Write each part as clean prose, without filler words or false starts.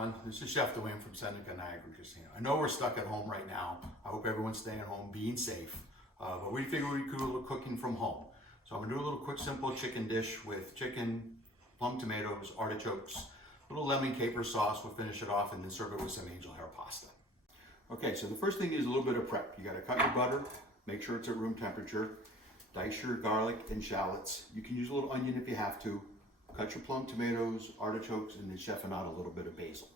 everyone. This is Chef Duane from Seneca Niagara Casino. I know we're stuck at home right now. I hope everyone's staying at home, being safe. But we figured we could do a little cooking from home. So I'm gonna do a little quick, simple chicken dish with chicken, plum tomatoes, artichokes, a little lemon caper sauce. We'll finish it off and then serve it with some angel hair pasta. Okay, so the first thing is a little bit of prep. You gotta cut your butter, make sure it's at room temperature, dice your garlic and shallots. You can use a little onion if you have to. Cut your plum tomatoes, artichokes, and then chefing out a little bit of basil.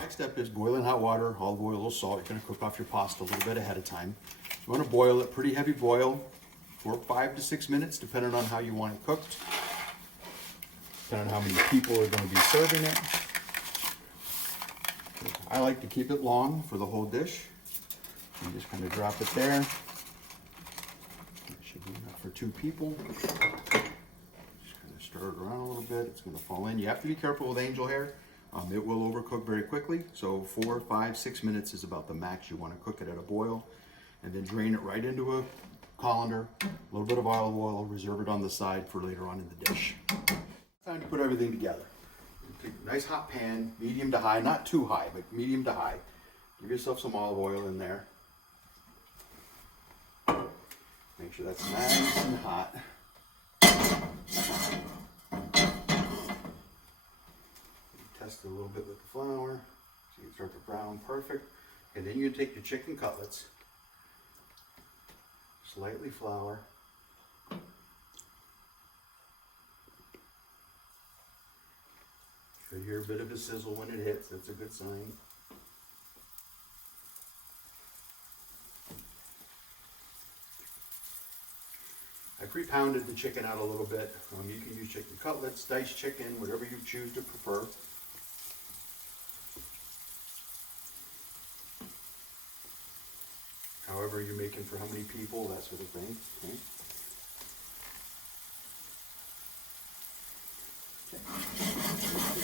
Next step is boiling hot water, olive oil, a little salt. You're going to cook off your pasta a little bit ahead of time. You want to boil it, pretty heavy boil, for 5 to 6 minutes, depending on how you want it cooked, depending on how many people are going to be serving it. I like to keep it long for the whole dish. You just kind of drop it there. It should be enough for 2 people. Just kind of stir it around a little bit. It's going to fall in. You have to be careful with angel hair. It will overcook very quickly, so 4, 5, 6 minutes is about the max you want to cook it at a boil. And then drain it right into a colander, a little bit of olive oil, reserve it on the side for later on in the dish. Time to put everything together. Take a nice hot pan, medium to high, not too high, but medium to high. Give yourself some olive oil in there. Make sure that's nice and hot. Test it a little bit with the flour so you can start to brown perfect. And then you take your chicken cutlets, slightly flour, should hear a bit of a sizzle when it hits. That's a good sign. I pre-pounded the chicken out a little bit. You can use chicken cutlets, diced chicken, whatever you choose to prefer. However you're making for how many people, that sort of thing. Okay.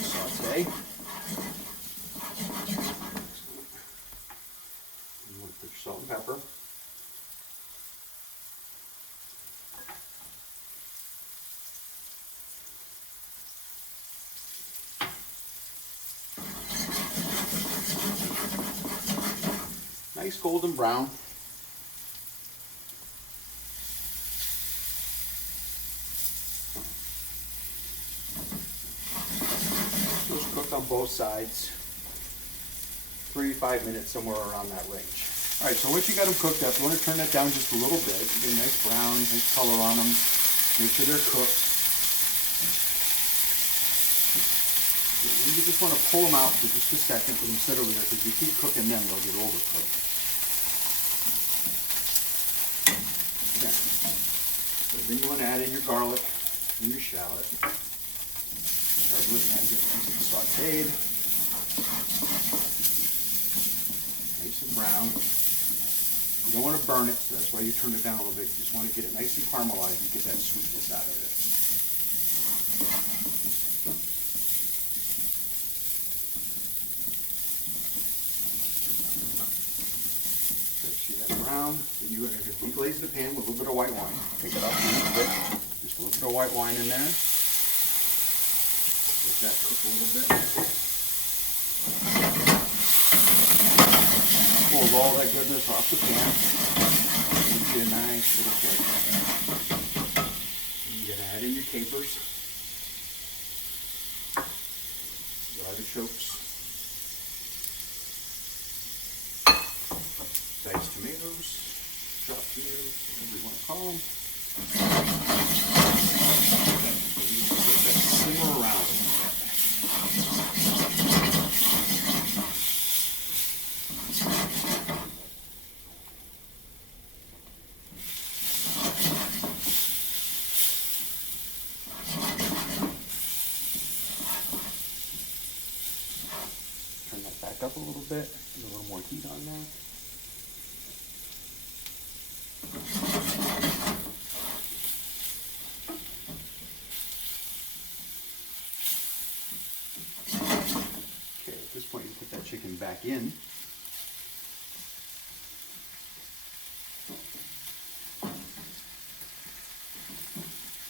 Saute. You want to put your salt and pepper. Nice golden brown. On both sides, 3 to 5 minutes, somewhere around that range. All right, so once you got them cooked up, you want to turn that down just a little bit. Get a nice brown, nice color on them. Make sure they're cooked. And you just want to pull them out for just a second and sit over there, because if you keep cooking them, they'll get overcooked. Okay. So then you want to add in your garlic and your shallot. Start letting that get nice and sauteed. Nice and brown. You don't want to burn it, so that's why you turn it down a little bit. You just want to get it nice and caramelized and get that sweetness out of it. So see that brown. Then you're going to deglaze the pan with a little bit of white wine. Take it up a little bit. Just a little bit of white wine in there. Let that cook a little bit. Pulls all that goodness off the pan. Gives you a nice little cake. You're going to add in your capers, your artichokes, diced tomatoes, chopped tomatoes, whatever you want to call them. up a little bit. Get a little more heat on there. Okay, at this point you put that chicken back in.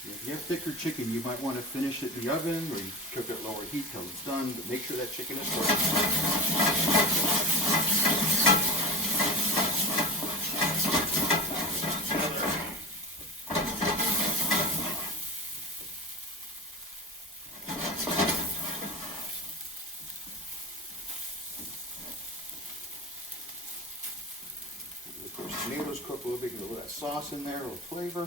If you have thicker chicken, you might want to finish it in the oven, or you cook it at lower heat till it's done, but make sure that chicken is cooked. And of course, tomatoes cook a little bit, get a little of that sauce in there, a little flavor.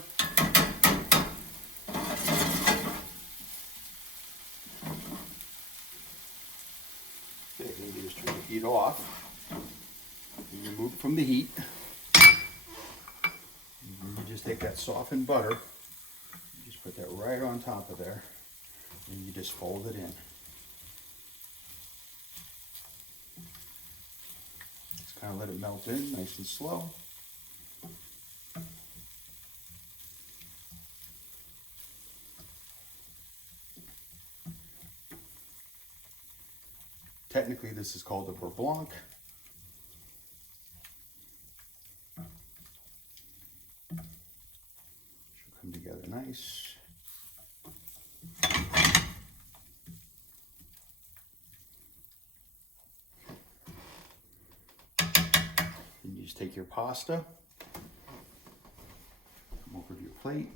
Okay, then you just turn the heat off. And you remove it from the heat. And you just take that softened butter, you just put that right on top of there, and you just fold it in. Just kind of let it melt in nice and slow. Technically, this is called the Beurre Blanc. Should come together nice. And you just take your pasta, come over to your plate.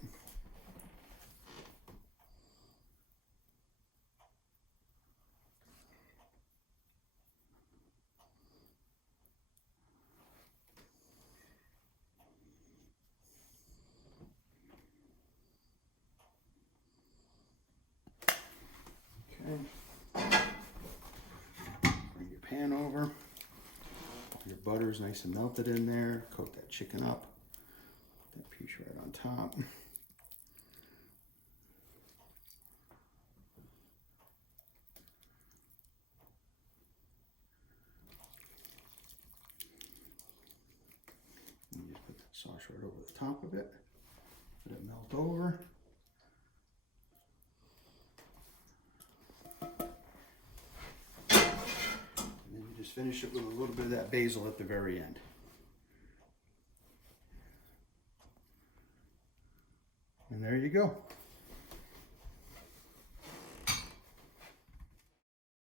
Bring your pan over. Your butter's nice and melted in there. Coat that chicken up. Put that piece right on top. And you just put that sauce right over the top of it. Let it melt over. Just finish it with a little bit of that basil at the very end. And there you go.